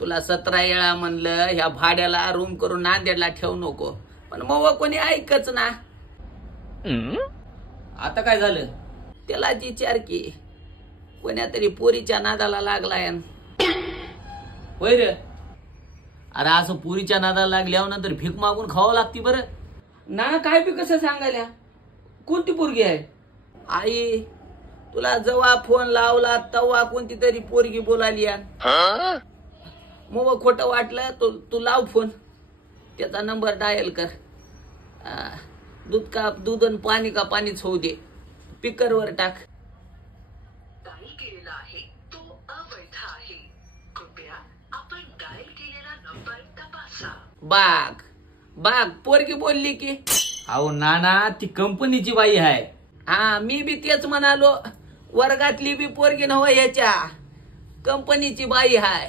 तुला 17 वेळा म्हणलं ह्या भाड्याला रूम करून नांदेडला ठेवू नको, पण मग कोणी ऐकच ना. आता काय झालं? त्याला विचार की कोण्या तरी पोरीच्या नादाला लागलाय. होय रे. अरे असं पुरीच्या नादाला लागल्यावर नंतर भीक मागून खावं लागती बरं ना. काय बी कसं सांगायला. कोणती पोरगी आहे? आई तुला जेव्हा फोन लावला तेव्हा कोणती तरी पोरगी बोलाली. मग खोटं वाटलं तू लाव फोन, त्याचा नंबर डायल कर. दूध का दूध आणि पाणी का पाणीच होऊ दे, स्पीकरवर टाक. डायल केलेला आहे तो अवैध आहे, कृपया आपण डायल केलेला नंबर तपासा. बाग पोरगी बोलली की. अहो नाना, ती कंपनीची बाई आहे. हा मी बी तेच म्हणालो, वर्गातली बी पोरगी नव्ह याच्या, कंपनीची बाई हाय.